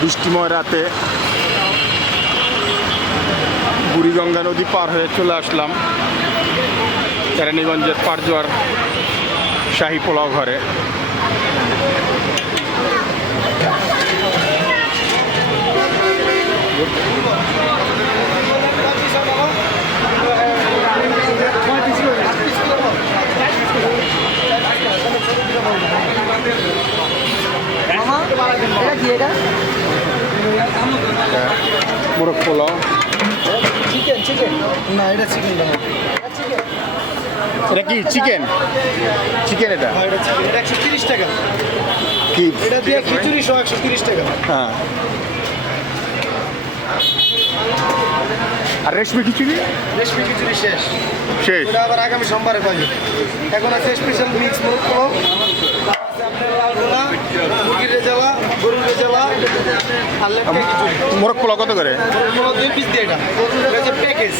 বৃষ্টিময় রাতে বুড়িগঙ্গা নদী পার হয়ে চলে আসলাম কেরানীগঞ্জের পারজোয়ার শাহী পোলাও ঘরে। মোরগ পোলাও, চিকেন না, এটা চিকেন না, এটা কি চিকেন? চিকেন এটা এটা চিকেন, এটা 130 টাকা। কি এটা দিয়ে খিচুড়ি সহ 130 টাকা। হ্যাঁ, আর রেশমি খিচুড়ি রেশমি খিচুড়ি শেষ, শেষ। ওটা আবার আগামী সোমবারে পাবে। এখন আছে স্পেশাল মিক্স মোরগ পোলাও, আপনার লাল গোলা, মুরগির রেজালা, গরুর রেজালা, আর লেটকা খিচুড়ি। মোরগ পোলাও কত করে? মোরগ পোলাও 2 পিস দিয়ে এটা হচ্ছে প্যাকেজ।